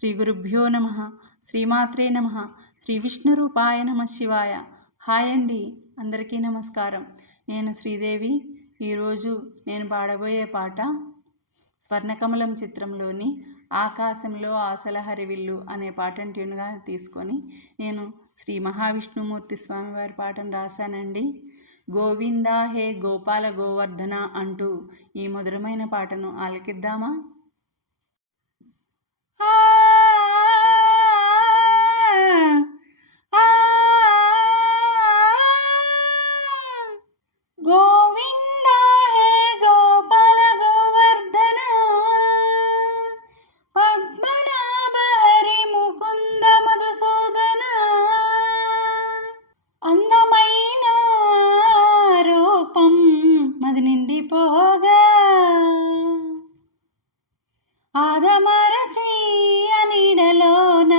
శ్రీ గురుభ్యో నమ. శ్రీమాత్రే నమ. శ్రీ విష్ణు రూపాయ నమ శివాయ. హాయ్ అండి, అందరికీ నమస్కారం. నేను శ్రీదేవి. ఈరోజు నేను పాడబోయే పాట స్వర్ణకమలం చిత్రంలోని ఆకాశంలో ఆశల హరివిల్లు అనే పాటను ట్యూన్గా తీసుకొని నేను శ్రీ మహావిష్ణుమూర్తి స్వామివారి పాటను రాశానండి. గోవిందా హే గోపాల గోవర్ధన అంటూ ఈ మధురమైన పాటను ఆలకిద్దామా? ఆదమరచి నీడలోన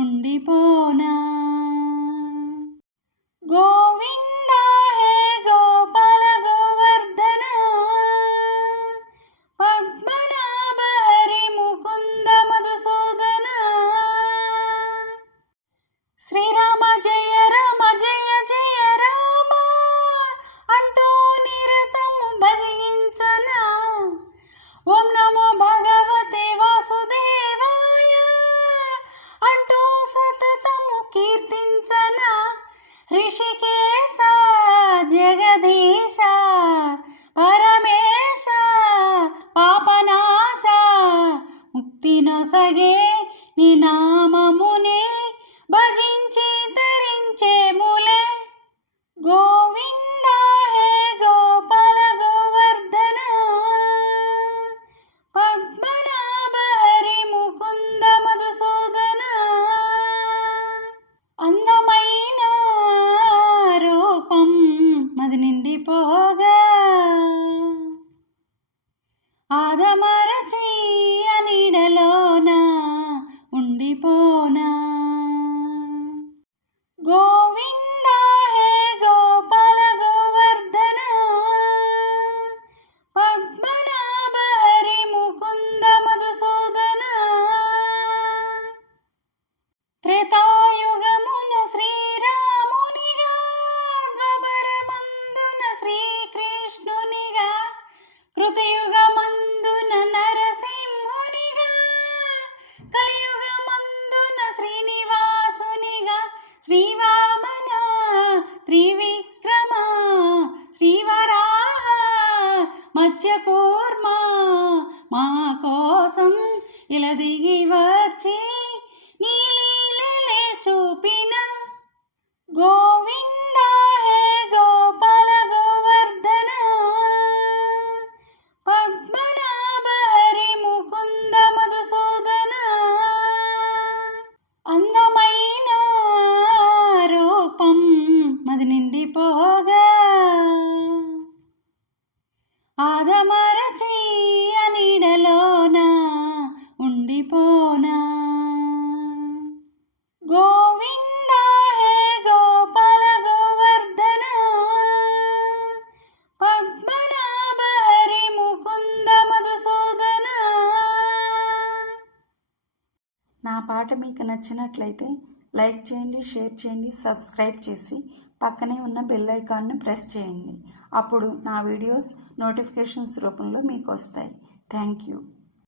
ఉండిపోనా. గోవింద హే గోపాల గోవర్ధన పద్మనాభ హరి ముకుంద మధుసూదన. శ్రీరామ జయ రామ జయ జయ రామ అంటూ నిరతము భజించనా. ఓం నమో భగవతే వాసుదేవాయ అంటూ సతతము కీర్తించన. ఋషికేశ జగదీశ పరమేశ పాపనాశ ముక్తి నొసగే నీ నామమునే భజించి తరించే ములే. గోవింద హే గోపాల గోవర్ధన పద్మనాభ హరి ముకుంద మధుసూదన. అందమైన రూపం మది నిండిపోగా ఆదమరచి నీడలోన ఉండిపోనా. గోవింద హే గోపాల గోవర్ధన పద్మనాభ హరి ముకుంద మధుసూదన. త్రేతాయుగమున శ్రీరామునిగా ద్వాపరమందున శ్రీకృష్ణునిగా కృతయుగమందున నరసింహునిగా కలియుగమందున శ్రీనివాసునిగా శ్రీవామన త్రివిక్రమ శ్రీవరాహ మత్స్యకూర్మ మా కోసం ఇలా దిగి వచ్చి నీ లీలలే చూపిన. గోవింద హే గోపాల గోవర్ధన పద్మనాభ హరి ముకుంద మధుసూదన. అందమైన రూపం మది నిండిపోగా ఆదమరచి నీడలోన ఉండిపోనా. గోవింద హే గోపాల గోవర్ధన పద్మనాభ హరి ముకుంద మధుసూదన. నా పాట మీకు నచ్చినట్లయితే లైక్ చేయండి, షేర్ చేయండి, సబ్స్క్రైబ్ చేసి పక్కనే ఉన్న బెల్ ఐకాన్ను ప్రెస్ చేయండి. అప్పుడు నా వీడియోస్ నోటిఫికేషన్స్ రూపంలో మీకు వస్తాయి. Thank you.